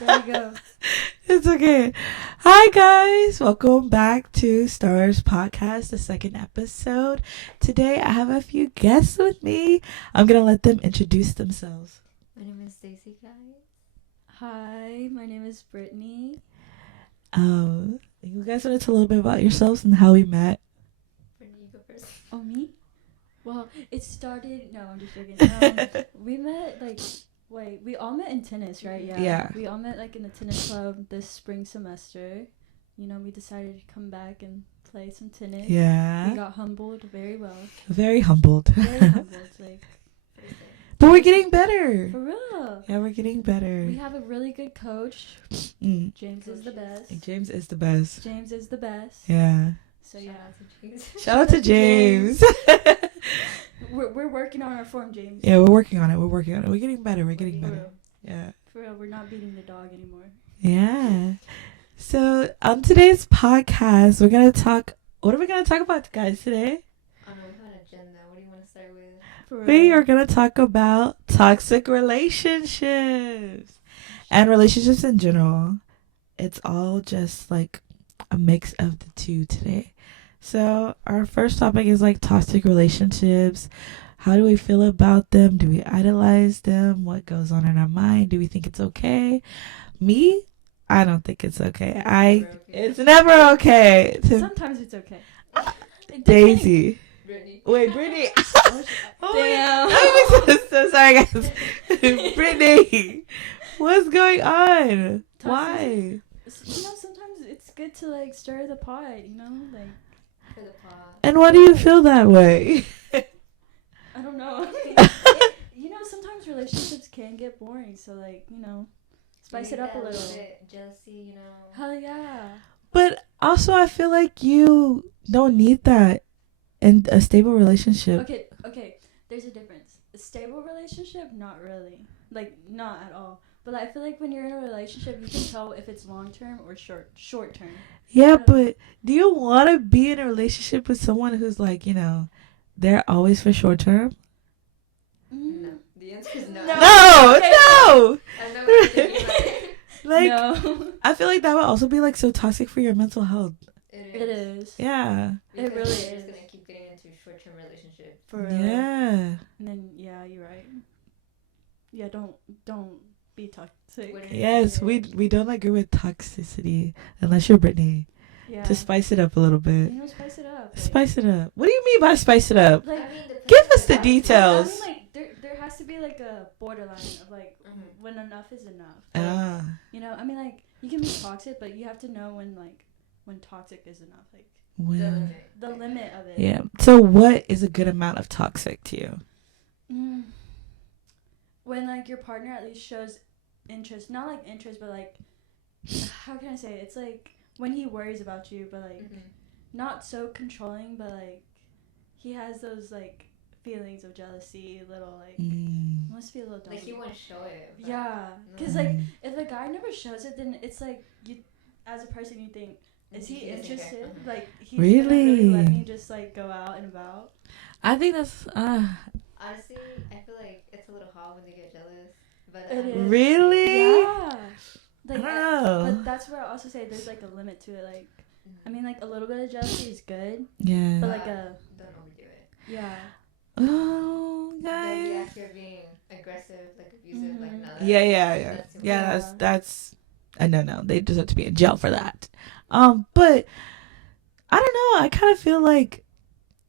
There you go. It's okay. Hi, guys. Welcome back to Stars Podcast, the second episode. Today, I have a few guests with me. I'm going to let them introduce themselves. My name is Stacy, guys. Hi, my name is Britney. You guys want to tell a little bit about yourselves and how we met? Brittany, you go first. Oh, me? Well, it started... No, I'm just joking. We met, we all met in tennis, right? Yeah. We all met, in the tennis club this spring semester. You know, we decided to come back and play some tennis. Yeah. We got humbled very well. Very humbled. Very humbled, But we're getting better. For real. Yeah, we're getting better. We have a really good coach. Mm. James is the best. James is the best. James is the best. Yeah. So, yeah. Shout out to James. We're working on our form, James. Yeah, we're working on it. We're getting better. We're getting better. Yeah. For real, we're not beating the dog anymore. Yeah. So on today's podcast, we're gonna talk. What are we gonna talk about, guys, today? We have an agenda. What do you want to start with? For real. We are gonna talk about toxic relationships and relationships in general. It's all just like a mix of the two today. So our first topic is toxic relationships. How do we feel about them? Do we idolize them? What goes on in our mind? Do we think it's okay? Me, I don't think it's okay. It's never okay. Sometimes it's okay. Daisy. Brittany. Wait, Brittany. Damn. I'm so sorry, guys. Brittany, what's going on? Why? You know, sometimes it's good to stir the pot. You know, For the pod. And why do you feel that way? I don't know. You know, sometimes relationships can get boring. So spice it up a little. Bit jealousy, Hell yeah. But also, I feel like you don't need that in a stable relationship. Okay. There's a difference. A stable relationship, not really. Not at all. But I feel like when you're in a relationship, you can tell if it's long term or short term. Yeah, but do you want to be in a relationship with someone who's they're always for short term? No. The answer is no. No. I know what you're thinking about it. No. I feel like that would also be so toxic for your mental health. It is. Yeah. Because It really you're is. just going to keep getting into short-term relationships. For real. Yeah. And then you're right. Yeah, don't be toxic. Yes, we don't agree with toxicity unless you're Britney. Yeah. To spice it up a little bit. Spice it up. Spice it up. What do you mean by spice it up? Depends Give on us the guy. details. There has to be a borderline of when enough is enough. Ah. You know, you can be toxic, but you have to know when toxic is enough. Well, The limit of it. yeah. So what is a good amount of toxic to you? When your partner at least shows interest, not interest, but how can I say it? It's when he worries about you, but not so controlling, but he has those feelings of jealousy, little must be a little dumb. He won't show it. But Yeah, because no. if a guy never shows it, then it's you as a person you think, is he He doesn't interested? care. He's gonna really let Really? me just go out and about. I think that's Honestly, I feel like it's a little hard when they get jealous. But It is. really. Yeah. I don't know. But that's where I also say there's a limit to it. A little bit of jealousy is good, Yeah. but don't overdo it. yeah. Oh, Then guys. yeah, if you're being aggressive, abusive, Mhm. no. Yeah. That's too Yeah, much. that's no. They deserve to be in jail for that. But I don't know. I kind of feel like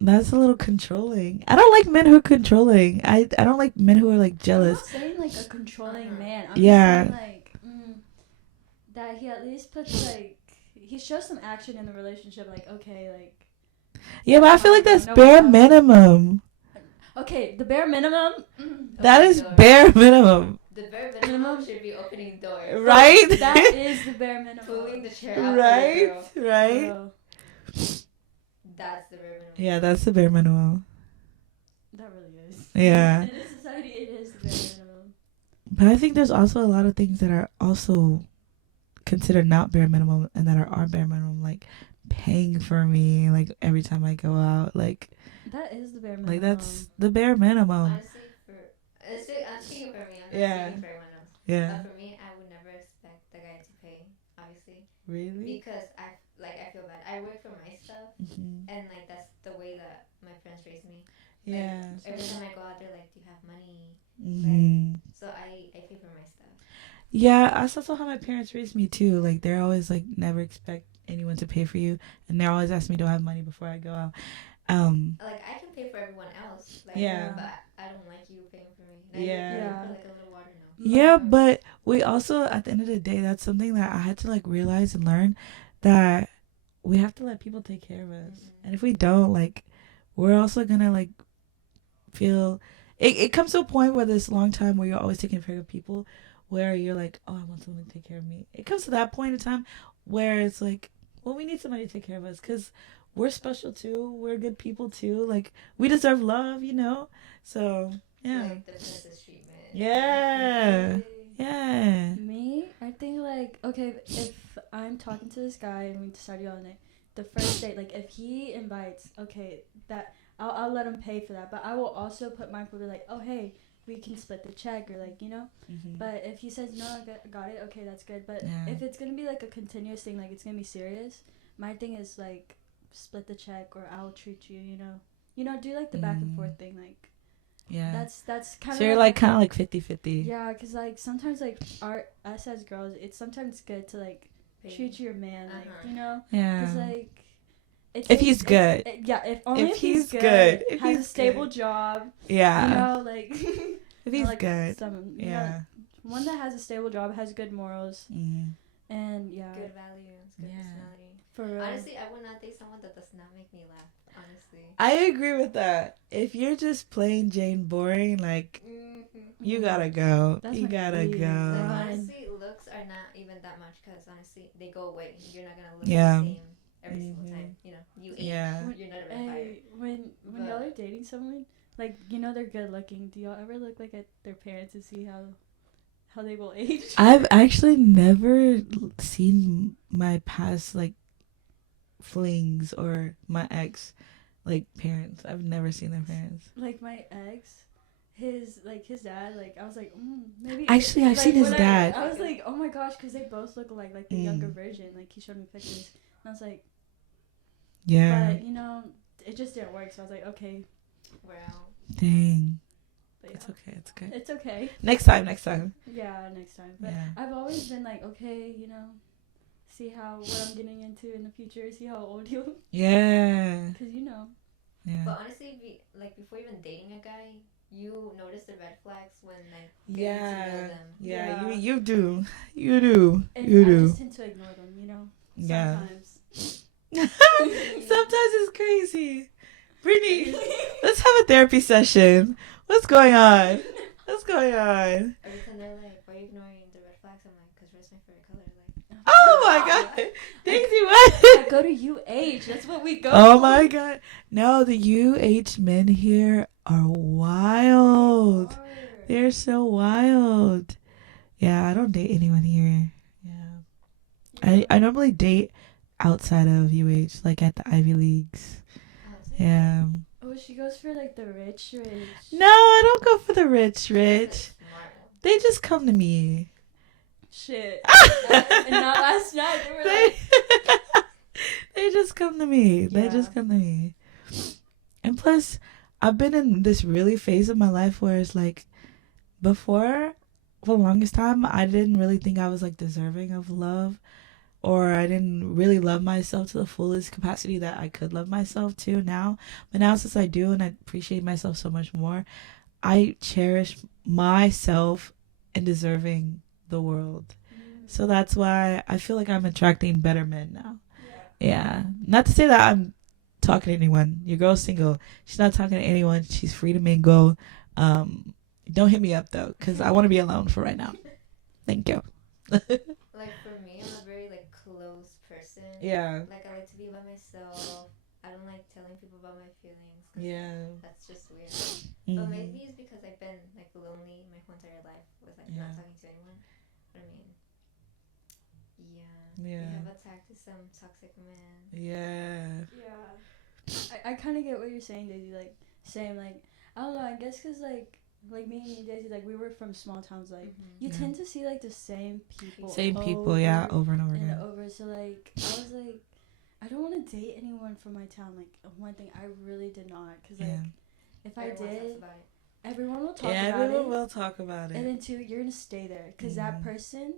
that's a little controlling. I don't like men who are controlling. I don't like men who are jealous. I'm not saying a controlling man. I'm Yeah. just saying that he at least puts he shows some action in the relationship. Yeah, but I feel like that's No, bare no. minimum. Okay, the bare minimum. That Open is doors. bare minimum, The bare minimum should be opening doors. right? That is the bare minimum. Pulling the chair out. Right, For the girl. right. Bro, That's the bare minimum. Yeah, that's the bare minimum. that really is. Yeah. In this society, it is the bare minimum. But I think there's also a lot of things that are also considered not bare minimum and that are bare minimum, paying for me every time I go out, That is the bare minimum. that's the bare minimum. Honestly, I'm speaking for me. I'm not Yeah. speaking for everyone else. Yeah. For me, I would never expect Really? because I feel bad. I work for my stuff, Mm-hmm. and like that's the way that my parents raised me. Like Yeah. every time I go out, they're like, "Do you have money?" Like Mm-hmm. so I pay for my stuff. Yeah, that's also how my parents raised me too. Like they're always like never expect anyone to pay for you, and they're always asking me, "Do I have money before I go out?" Like I can pay for everyone else, like, Yeah. but I don't like you paying for me. Now Yeah. you're Yeah. for like a little water now. Yeah, but we also at the end of the day, that's something that I had to like realize and learn that we have to let people take care of us, and if we don't, like, we're also gonna like feel. It comes to a point where this long time where you're always taking care of people, where you're like, oh, I want someone to take care of me. It comes to that point in time where it's like, well, we need somebody to take care of us because we're special too. We're good people too. Like we deserve love, you know. So yeah. Like the princess treatment. Yeah. Yeah. Me, I think like, okay, if I'm talking to this guy and we decided on it, the first date, like if he invites, okay, that I'll let him pay for that, but I will also put mine for like, oh hey, we can split the check or like, you know. Mm-hmm. But if he says no, I got it, okay, that's good. But Yeah. if it's gonna be like a continuous thing, like it's gonna be serious, my thing is like split the check or I'll treat you, you know, do like the back and forth thing, like. Yeah. That's kind of. So you're like kind of like 50-50. Yeah, cause like sometimes like us as girls, it's sometimes good to like treat your man, like you know. Yeah. Cause like. If he's good. Yeah, if only if he's good. If has a stable job. Yeah. You know, like. If he's like good. Yeah. One that has a stable job, has good morals, and yeah. Good values, good personality. For real. Honestly, I would not date someone that does not make me laugh. Honestly. I agree with that. If you're just plain Jane boring, like, you gotta go. That's you gotta age. go. Like, honestly, looks are not even that much because honestly, they go away. You're not gonna look the same every single time. You know, you age. Yeah. You're not a vampire. Hey, when y'all are dating someone, like you know they're good looking. Do y'all ever look like at their parents and see how they will age? I've actually never seen my past like flings or my ex like parents. I've never seen their parents. Like my ex, his dad, like I was like, maybe. Actually, I've seen his dad. I was like, oh my gosh, because they both look like the younger version. Like he showed me pictures, and I was like, yeah. But you know, it just didn't work. So I was like, okay. Well. Dang. But It's okay. It's okay. It's okay. Next time. Yeah, next time. But yeah. I've always been like, okay, you know, see what I'm getting into in the future. See how old you. Yeah. Because you know. Yeah. But honestly, before even dating a guy, you notice the red flags when like yeah. getting to know them. Yeah. You do. You do. And you I do. just tend to ignore them. You know. Yeah. Sometimes. Sometimes it's crazy. Britney, let's have a therapy session. What's going on? What's going on? Every time they're like, why are you ignoring the red flags? I'm like, because red's my favorite color. Like, Oh my god. Daisy, I what? go to UH. That's what we go Oh for. my god. No, the UH men here are wild. They're so wild. Yeah, I don't date anyone here. Yeah. I normally date outside of UH, like at the Ivy Leagues. Yeah. Oh, she goes for like the rich. No, I don't go for the rich. They just come to me. Shit. And not last night. They were like. They just come to me. Yeah. They just come to me. And plus, I've been in this really phase of my life where it's like, before, for the longest time, I didn't really think I was like deserving of love. Or I didn't really love myself to the fullest capacity that I could love myself to now. But now since I do and I appreciate myself so much more, I cherish myself and deserving the world. So that's why I feel like I'm attracting better men now. Yeah. Not to say that I'm talking to anyone. Your girl's single. She's not talking to anyone. She's free to mingle. Don't hit me up though, because I want to be alone for right now. Thank you. Like for me, I'm a very like close person. Yeah. Like I like to be by myself. I don't like telling people about my feelings. Yeah. That's just weird. But maybe it's because I've been like lonely my whole entire life with like not talking to anyone. But I mean, yeah. You have attacked some toxic men. Yeah. Yeah. I kind of get what you're saying, Daisy. Like, same. Like, I don't know. I guess because, like, like me and you, Daisy, like we were from small towns. Like you Yeah. tend to see like the same people. Same people, yeah, over and over and again. over. So like I was like, I don't want to date anyone from my town. Like one thing I really did not, because like if I did, everyone will talk about it. Everyone will talk about it. And then two, you're gonna stay there because that person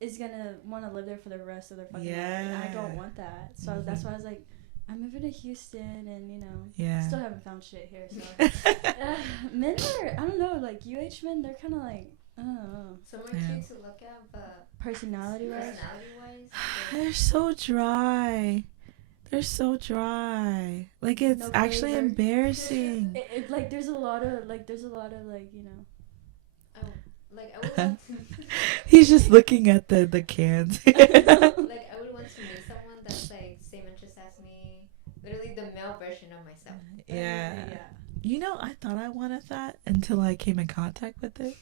is gonna want to live there for the rest of their fucking life. And I don't want that. So that's why I was like, I'm moving to Houston, and you know, still haven't found shit here. So men are, I don't know, like UH men, they're kind of like, I don't know. Some are cute to look at, but personality wise, they're so dry. They're so dry. Like it's actually embarrassing. like there's a lot of like you know. Oh, like I would want to. He's just looking at the cans. Like I would want to meet someone that's like same interest as me. Literally the male version of myself. Yeah. You know, I thought I wanted that until I came in contact with it.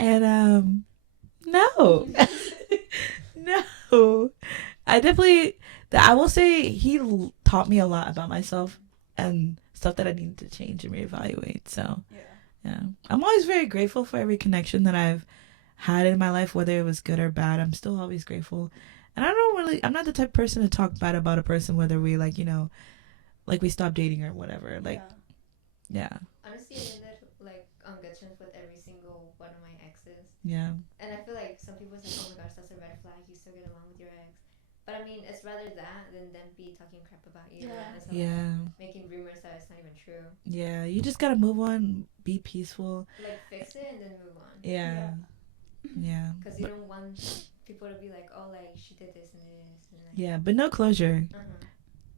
And no. No. I will say he taught me a lot about myself and stuff that I needed to change and reevaluate. So, yeah. I'm always very grateful for every connection that I've had in my life, whether it was good or bad. I'm still always grateful. And I'm not the type of person to talk bad about a person, whether we, like, you know, like we stopped dating or whatever. Like, yeah. Honestly, I ended like on good terms with every single one of my exes. Yeah. And I feel like some people say, oh my gosh, that's a red flag. You still get along with your ex. But I mean, it's rather that than them be talking crap about you. And making rumors that it's not even true. Yeah, you just gotta move on, be peaceful. Like fix it and then move on. Yeah. Yeah. Because you don't want people to be like, oh, like she did this and this. And like, yeah, but no closure.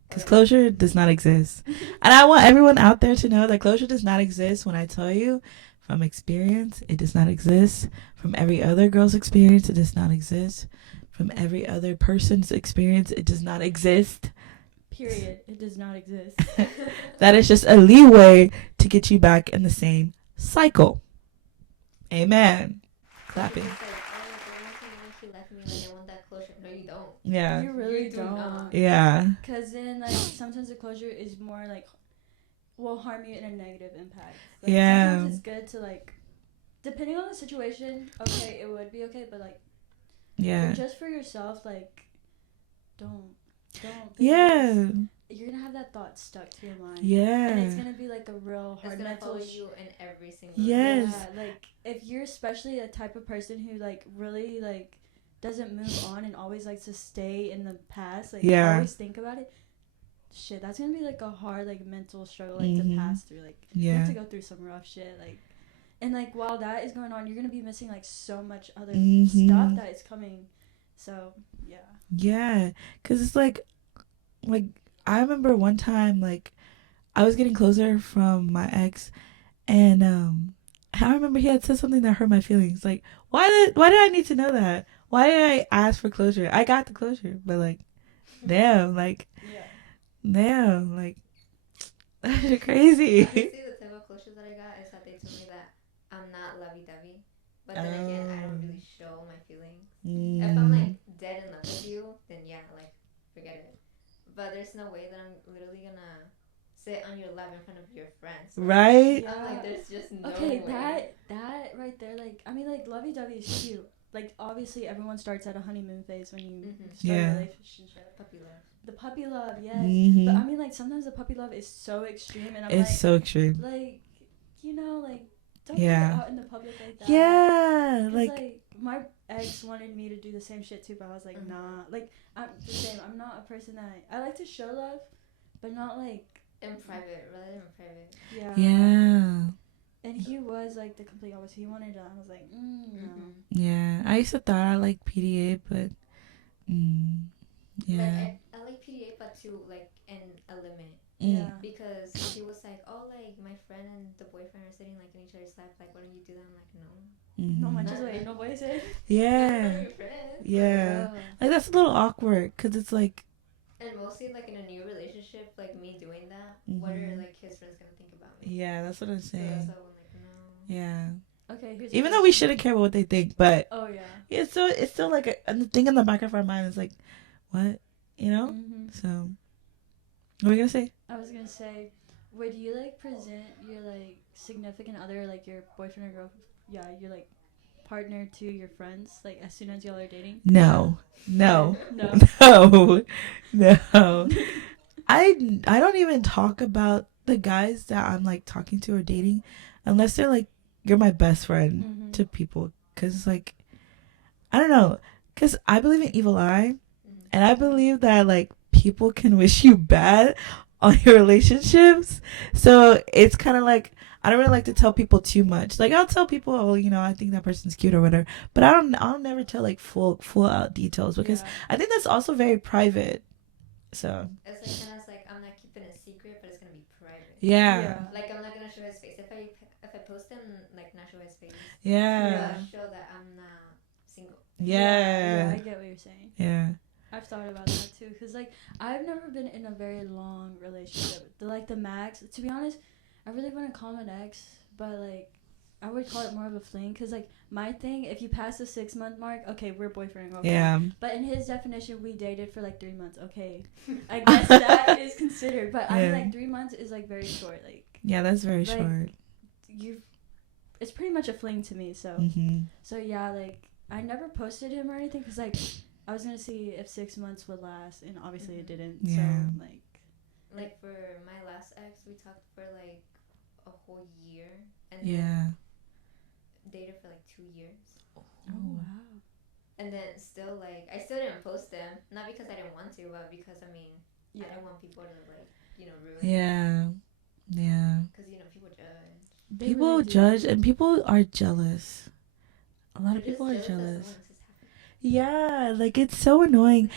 Because closure does not exist. And I want everyone out there to know that closure does not exist. When I tell you from experience, it does not exist. From every other girl's experience, it does not exist. From every other person's experience, it does not exist. Period. It does not exist. That is just a leeway to get you back in the same cycle. Amen. Clapping. Yeah. You really don't. Yeah. Because then, like, sometimes the closure is more, like, will harm you in a negative impact. Like, sometimes it's good to, like, depending on the situation, okay, it would be okay, but, like, just for yourself, like, don't. Yeah. You're going to have that thought stuck to your mind. Yeah. And it's going to be, like, a real hard mental... It's going to follow you in every single Yes. Yeah, like, if you're especially a type of person who, like, really, like, doesn't move on and always likes to stay in the past, like, always think about it, shit, that's going to be, like, a hard, like, mental struggle, like, to pass through. Like, you have to go through some rough shit, like... And, like, while that is going on, you're going to be missing, like, so much other stuff that is coming. So, yeah. Yeah. Because it's, like, I remember one time, like, I was getting closer from my ex, and I remember he had said something that hurt my feelings. Like, why did I need to know that? Why did I ask for closure? I got the closure, but, like, damn, like, that's crazy. Honestly, the type of closure that I got is that they told me that I'm not lovey-dovey. But then again, I don't really show my feelings. If I'm, like, dead in love with you, then yeah, like, forget it. But there's no way that I'm literally gonna sit on your lap in front of your friends. Right? I'm like, there's just no way. Okay, that right there, like, I mean, like, lovey-dovey is cute. Like, obviously, everyone starts at a honeymoon phase when you start a relationship. Puppy love. The puppy love, yes. But, I mean, like, sometimes the puppy love is so extreme, and I'm so extreme. Like, you know, like, don't put it out in the public like that. Yeah, like, my ex wanted me to do the same shit, too, but I was like, nah. Like, I'm the same. I'm not a person that... I like to show love, but not, like... In private, rather than private. Yeah. And he was, like, the complete opposite. He wanted to... I was like, no. Yeah, I used to thought I liked PDA, but... yeah. Like, I like PDA, but to, like, in a limit. Yeah. Because he was like, oh, like, my friend and the boyfriend are sitting, like, in each other's lap. Like, why don't you do that? I'm like, no. No manches, wait, no boys it. Yeah. Yeah. Like, that's a little awkward, because it's like... And mostly, like, in a new relationship, like, me doing that, what are, like, his friends going to think about me? Yeah, that's what I'm saying. So that's why I'm like, no. Yeah. Okay, even though we shouldn't care about what they think, but... Oh, yeah. It's still like a thing in the back of our mind is like, what? You know? So, what were you going to say? I was going to say, would you like present your like significant other, like your boyfriend or girl, your like partner to your friends like as soon as y'all are dating? No. No. No. No. I don't even talk about the guys that I'm like talking to or dating unless they're like you're my best friend Mm-hmm. to people, cuz like I don't know, cuz I believe in evil eye, and I believe that like people can wish you bad on your relationships. So it's kind of like I don't really like to tell people too much. Like I'll tell people, oh, you know, I think that person's cute or whatever, but I'll never tell like full out details because I think that's also very private. So it's like kind of like I'm not keeping it secret, but it's gonna be private. Yeah. Like I'm not gonna show his face. If I post him, like not show his face. Yeah. But show that I'm not single. Yeah. I get what you're saying. Yeah. I've thought about that too, cause like I've never been in a very long relationship. The max, to be honest, I really wouldn't call him an ex, but like I would call it more of a fling, cause like my thing, if you pass the 6-month mark, okay, we're boyfriend and girlfriend. Yeah. But in his definition, we dated for like 3 months. Okay, I guess that is considered, but I mean like 3 months is like very short. Like yeah, that's very like, short. It's pretty much a fling to me. So so yeah, like I never posted him or anything, cause like I was gonna see if 6 months would last, and obviously it didn't. Yeah. So like for my last ex, we talked for like a whole year, and dated for like 2 years. Oh wow. And then still like I still didn't post them, not because I didn't want to, but because I mean I didn't want people to like ruin. Yeah. Because people judge. People really judge, and people are jealous. A lot of people are jealous. jealous. Yeah, like it's so annoying.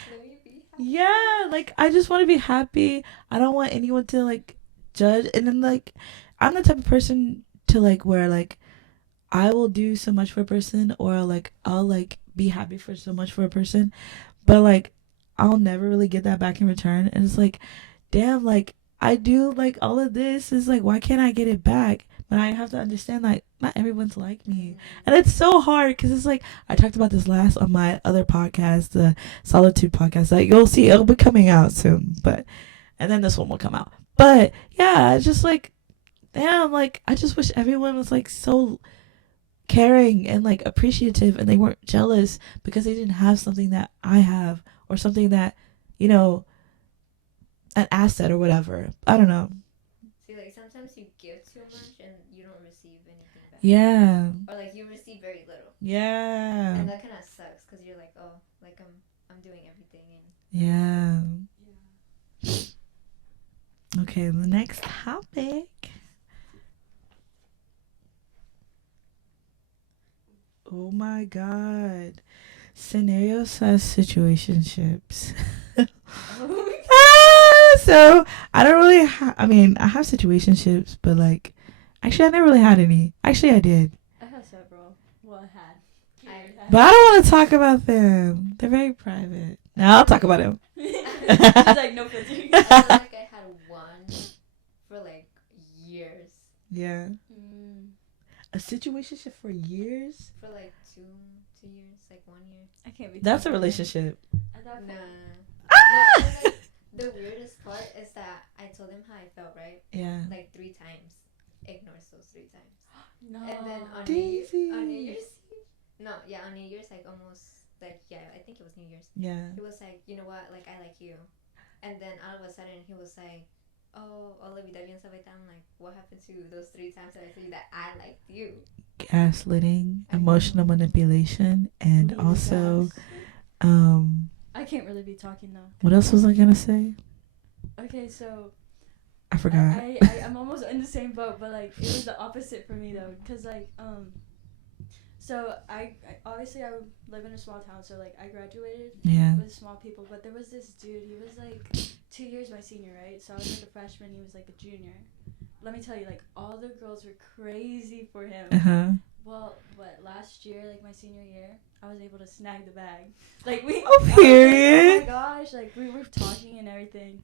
Yeah, like I just want to be happy. I don't want anyone to like judge. And then like I'm the type of person to like where like I will do so much for a person, or like I'll like be happy for so much for a person, but like I'll never really get that back in return. And it's like, damn, like I do like all of this, is like, why can't I get it back? But I have to understand like not everyone's like me, and it's so hard because it's like I talked about this last on my other podcast, the Solitude podcast. Like you'll see, it'll be coming out soon, and then this one will come out. But yeah, it's just like, damn, like I just wish everyone was like so caring and like appreciative, and they weren't jealous because they didn't have something that I have, or something that, an asset or whatever. I don't know. See, like sometimes you give too much and you don't receive anything back. Yeah. Or like you receive very little. Yeah. And that kind of sucks because you're like, oh, like I'm doing everything and. Yeah. Okay, the next topic. Oh my god. Scenario slash situationships. So I don't really I mean, I have situationships, but like actually I never really had any. Actually I did. I have several. Well, I had. But I don't want to talk about them. They're very private. No, I'll talk about them. She's like, no filter. I feel like I had one for like years. Yeah. A situationship for years? For like two years, like 1 year. I can't be. That's a relationship. Nah. Ah! No, like, the weirdest part is that I told him how I felt, right? Yeah. Like 3 times. Ignores those 3 times. No. And then on Daisy. New Year's Eve. No, yeah, on New Year's, like almost, like, yeah, I think it was New Year's. Yeah. He was like, you know what, like, I like you. And then all of a sudden, he was like, oh, all of you and stuff like that. I'm like, what happened to those 3 times that I told you that I liked you? Gaslighting, emotional manipulation, and also, I can't really be talking though. what else was I gonna say? Okay, so I forgot. I'm almost in the same boat, but like it was the opposite for me though, cause like so I obviously I live in a small town, so like I graduated with small people, but there was this dude. He was like 2 years my senior, right? So I was like a freshman. He was like a junior. Let me tell you, like all the girls were crazy for him. Well, last year, like my senior year, I was able to snag the bag. Like we. Oh, period. Like, oh my gosh! Like we were talking and everything,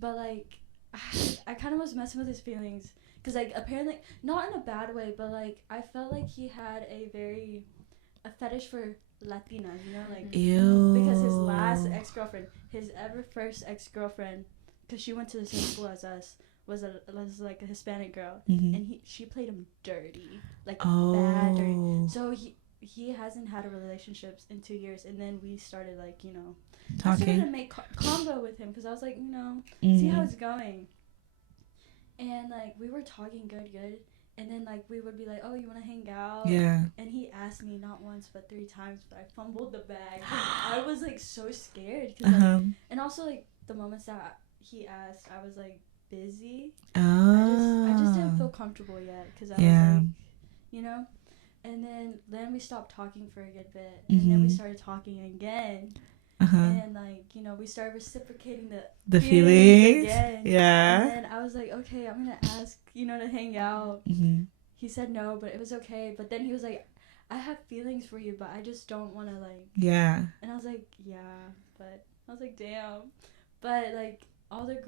but like I kind of was messing with his feelings, cause like apparently not in a bad way, but like I felt like he had a fetish for Latinas, like. Ew. Because his last ex-girlfriend, his first ex-girlfriend, cause she went to the same school as us, was like a Hispanic girl, Mm-hmm. and she played him dirty, like Oh. bad dirty. So he hasn't had a relationship in 2 years, and then we started like, you know, I started Talking. to make convo with him because I was like, you know, Mm-hmm. see how it's going. And like we were talking good, and then like we would be like, oh, you want to hang out? Yeah. And he asked me not once but 3 times, but I fumbled the bag. I was like so scared, 'cause, like, Uh-huh. and also like the moments that he asked, I was like busy. Oh. I just didn't feel comfortable yet, because I Yeah. was like, you know. And then we stopped talking for a good bit, Mm-hmm. and then we started talking again. Uh-huh. And like, you know, we started reciprocating The feelings. again. Yeah. And then I was like, okay, I'm gonna ask, you know, to hang out. Mm-hmm. He said no, but it was okay. But then he was like, I have feelings for you, but I just don't want to like. Yeah. And I was like, yeah, but I was like, damn. But like all the girls